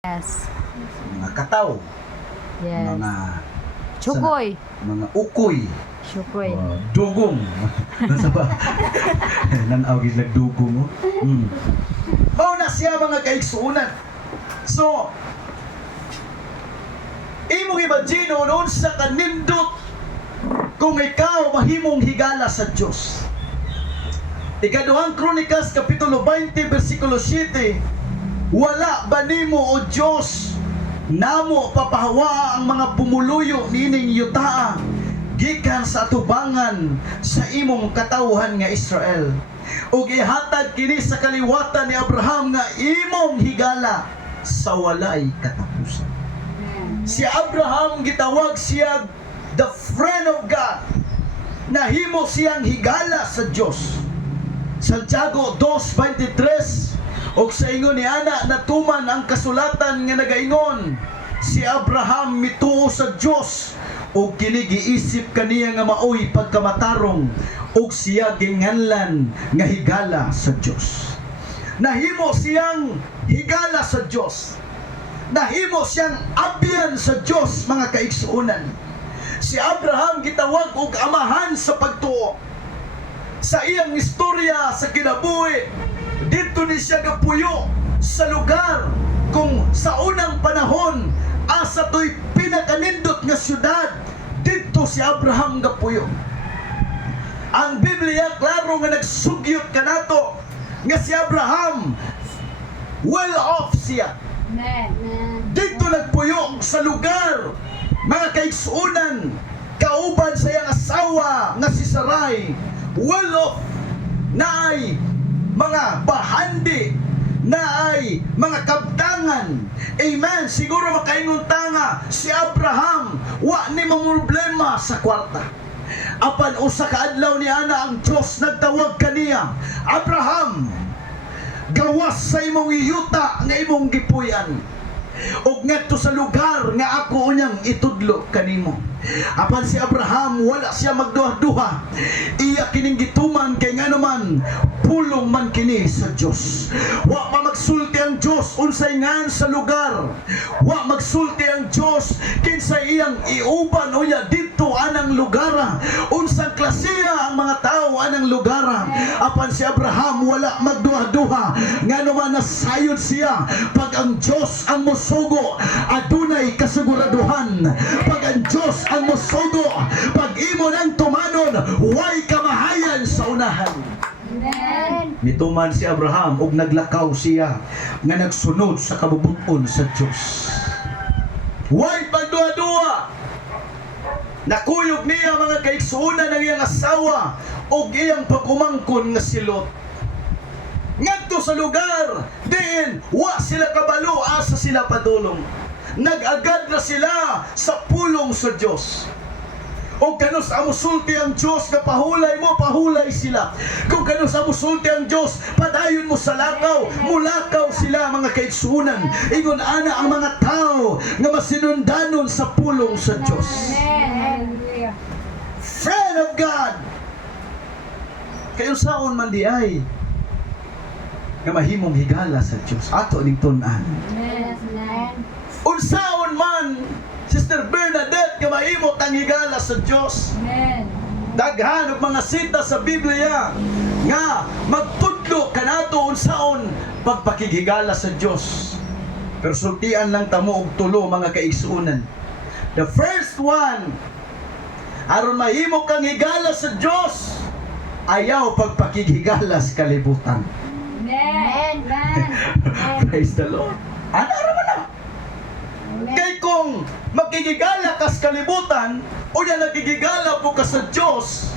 Yes. Mga kataw, Yes. mga Chukoy. mga ukoy, Chukoy. dugong. Nasa ba? Nanawagin na dugong. Mao na siya mga kaigsuunan. So, imong imagine noon sa kanindot kung ikaw mahimong higala sa Diyos. Ikaduhang Kronikas, Kapitulo 20, versikulo 7, wala ba nimo o Diyos namo papahawa ang mga pumuluyo nining yutaa gikan sa atubangan sa imong katawhan nga Israel, ug ihatag kini sa kaliwatan ni Abraham nga imong higala sa walay katapusan. Si Abraham gitawag siya the friend of God, nahimo siyang higala sa Diyos. Santiago 2:23, og sa ingon ni ana natuman ang kasulatan nga nagaingon, si Abraham mituo sa Dios ug kini giisip kaniya nga maoy pagkamatarong, ug siya ginganlan nga higala sa Dios. Nahimo siyang higala sa Dios. Nahimo siyang abyan sa Dios, mga kaigsuunan. Si Abraham gitawag og amahan sa pagtuo. Sa iyang istorya sa kinabuhi, dito ni siya gapuyo sa lugar kung sa unang panahon asa to'y pinakanindot nga syudad, dito si Abraham gapuyo. Ang Biblia klaro nga nagsugyot kanato nga si Abraham well off siya. Dito nagpuyo sa lugar, mga kaigsuunan, kauban sa iyang asawa nga si Sarai, well off, na ay mga bahandi, na ay mga kabtangan. Amen. Siguro makaingon tanga si Abraham wa ni problema sa kwarta. Apan usa ka adlaw ni ana ang Dios nagtawag kaniya, Abraham, gawas sa imong iyuta nga imong gipuy-an, ug ngadto sa lugar nga ako unyang itudlo kanimo. Apan si Abraham wala siya magduha-duha, iya kining gituman kay nganuman pulong man kini sa Dios. Wa magsulti ang Dios unsay ngan sa lugar, wa magsulti ang Dios kinsay iyang iuban unya didto anang lugar, unsang klasiya ang mga tao anang lugar. Apan si Abraham wala magduha-duha, nganuman nasayod siya pag ang Dios ang mosugo adunay kasiguraduhan. Pag ang Dios ang mosugo, pag imo nang tumanon, way kamahayan sa unahan. Amen. Mituman si Abraham ug naglakaw siya nga nagsunod sa kabubuton sa Dios. Way pagduha-duha. Nakuyog niya mga kaigsuunan ng iyang asawa ug iyang pagumangkon nga si Lot. Ngadto sa lugar diin wa sila kabalo asa sila padulong. Nag-agad na sila sa pulong sa Dios. O kanus amusulti ang Diyos na pahulay mo, pahulay sila. Kung kanus amusulti ang Diyos, padayon mo sa lakaw, mulakaw sila, mga kaigsuunan. Ingon ana ang mga tao nga masinundanon sa pulong sa Diyos. Friend of God, kayo saon man di ay nga mahimong higala sa Diyos. Ato ning tun-an. Unsaon man, Sister Bernadette, nga mahimo tang higala sa Dios. Daghan og mga sita sa Biblia nga magtudlo kanato unsaon pagpakighigala sa Dios. Pero sultian lang tamo og tulo, mga kaigsuunan. The first one, aron mahimo kang higala sa Dios, ayaw pagpakighigala sa kalibutan. Praise the Lord. Ano raman na? Kay kung magkikigala ka sa kalibutan o yan nagkikigala po ka sa Diyos,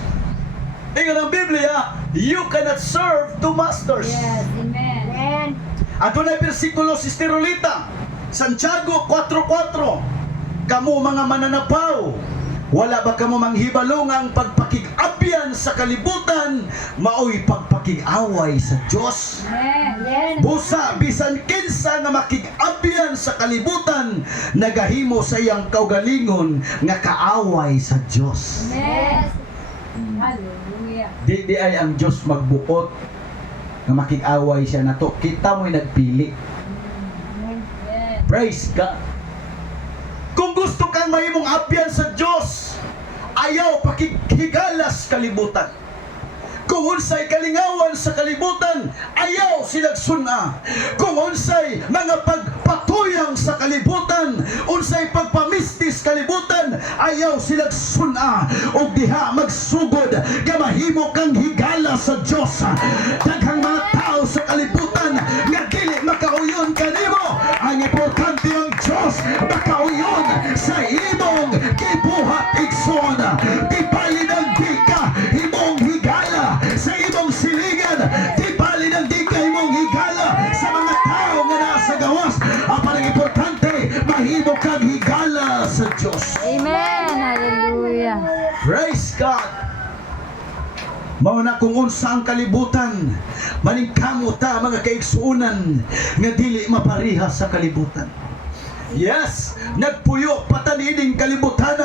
tingnan ang Biblia, you cannot serve two masters. Yes, amen. Ato na versikulo si Sterolita, Santiago 4:4, kamu mga mananapaw, wala ba kamo manghibalo nga ang pagpakig-abyan sa kalibutan maoy pagpakig-away sa Dios? Busa bisan kinsa nga makig-abyan sa kalibutan nagahimo sa iyang kaugalingon nga kaaway sa Dios. Hallelujah. Di ay ang Dios magbuot nga makig-away siya nato. Kita mo'y nagpili. Praise God. Kung gusto kang mahimong apyan sa Diyos, ayaw pakihigalas kalibutan. Kung unsay kalingawan sa kalibutan, ayaw silag suna. Kung unsay mga pagpatuyang sa kalibutan, unsay pagpamistis kalibutan, ayaw silag suna. O diha magsugod, gamahimo kang higala sa Diyos. Daghang mga tao sa kalibutan, nga dili makauyon kanimo. Ang importante ang Diyos, makauyon sa imong kibuhat igsoon. Di bali ng di ka, imong higala sa imong silingan, di bali ng di ka imong higala sa mga tao nga nasa gawas. Ang importante, mahimo kang higala sa Diyos. Amen. Hallelujah. Praise God. Mao na kung unsa ang kalibutan, maningkamo ta mga kaigsuonan nga dili mapariha sa kalibutan. Yes, nagpuyo patanining kalibutan